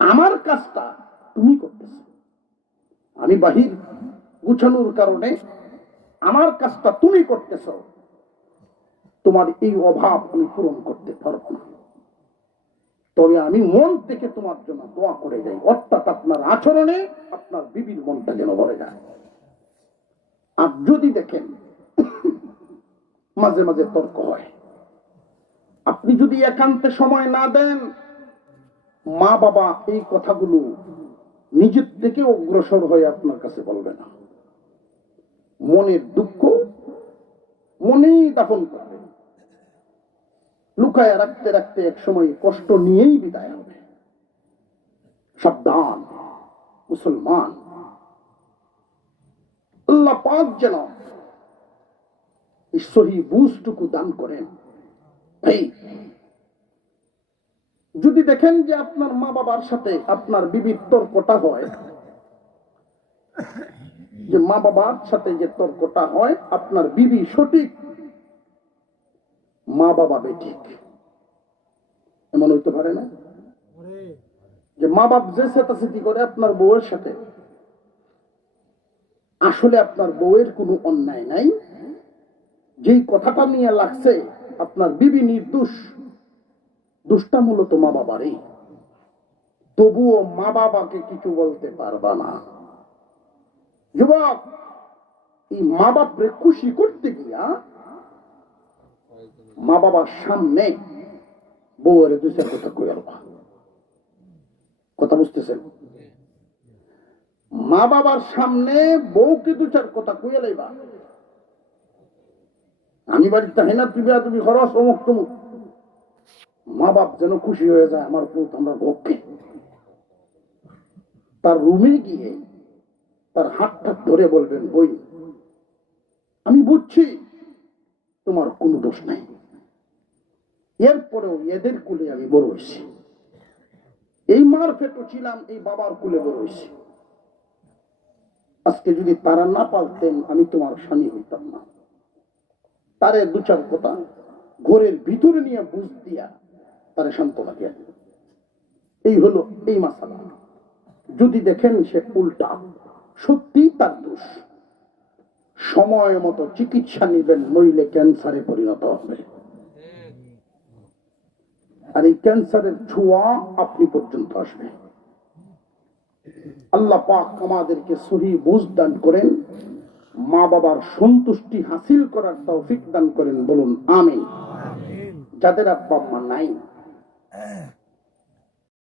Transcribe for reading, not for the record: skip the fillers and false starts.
আমার কাজটা তুমি করতেছ, আমি বাহির গুছানোর কারণে আমার কাজটা তুমি করতেছ, তোমার এই অভাব আমি পূরণ করতে পারবো না, তবে আমি মন থেকে তোমার জন্য দোয়া করে যাই, অর্থাৎ আপনার আচরণে আপনার বিবির মনটা যেন ভরে যায়। আর যদি দেখেন মাঝে মাঝে তর্ক হয়, আপনি যদি একান্তে সময় না দেন, মা বাবা এই কথাগুলো নিজের থেকে অগ্রসর হয়ে আপনার কাছে বলবে না, মনের দুঃখ মনেই দাফন করবে, লুকায় রাখতে রাখতে এক সময় কষ্ট নিয়েই বিদায় হবে। সাবধান মুসলমান, আল্লাহ পাক যেন এই সহি বুঝটুকু দান করেন। ভাই, যদি দেখেন যে আপনার মা বাবার সাথে আপনার বিবির তর্কটা হয়, যে মা বাবার সাথে যে তর্কটা হয়, আপনার বিবি সঠিক, মা বাবা বেঠিক, এমন হইতে পারে না যে মা বাপ যে চেতাচেতি করে আপনার বউয়ের সাথে, আসলে আপনার বউয়ের কোনো অন্যায় নাই, যেই কথাটা নিয়ে লাগছে আপনার বিবি নির্দোষ, দোষটা মূলত মা বাবারই, তবুও মা বাবাকে কিছু বলতে পারবা না। যুবক, এই মা বাপরে খুশি করতে গিয়া মা বাবার সামনে বউয়ের দুই চার কথা কইবা, কথা বুঝতেছেন? মা বাবার সামনে বউকে দু চার কথা কইয়া লাইবা, আমি বাড়িতে হেনা তুমি খরচ অমুক তমুক, মা বাপ যেন খুশি হয়ে যায়, আমার পুত আমরা ভক্তি। তার রুমে গিয়ে তার হাতটা ধরে বলবেন, বই আমি বুঝছি তোমার কোনো দোষ নাই, এরপরেও এদের কুলে আমি বড় হয়েছি, এই মার ফেটো ছিলাম, এই বাবার কুলে বড় হয়েছি, আজকে যদি তারা না পালতেন আমি তোমার স্বামী হইতাম না। তারে দু চার কথা ঘরের ভিতরে নিয়ে বুঝ দিয়া তারে সান্ত্বনা দিয়া, এই হলো এই মাসালা। যদি দেখেন সে উল্টা, সত্যি তার দোষ, সময় মতো চিকিৎসা নিবেন, নইলে ক্যান্সারে পরিণত হবে, আর এই ক্যান্সারের ছোঁয়া আপনি পর্যন্ত আসবে। আল্লাহ পাক আমাদেরকে সহি বুঝ দান করেন, মা বাবার সন্তুষ্টি হাসিল করার তৌফিক দান করেন, বলুন আমিন। যাদের আব্বা আম্মা নাই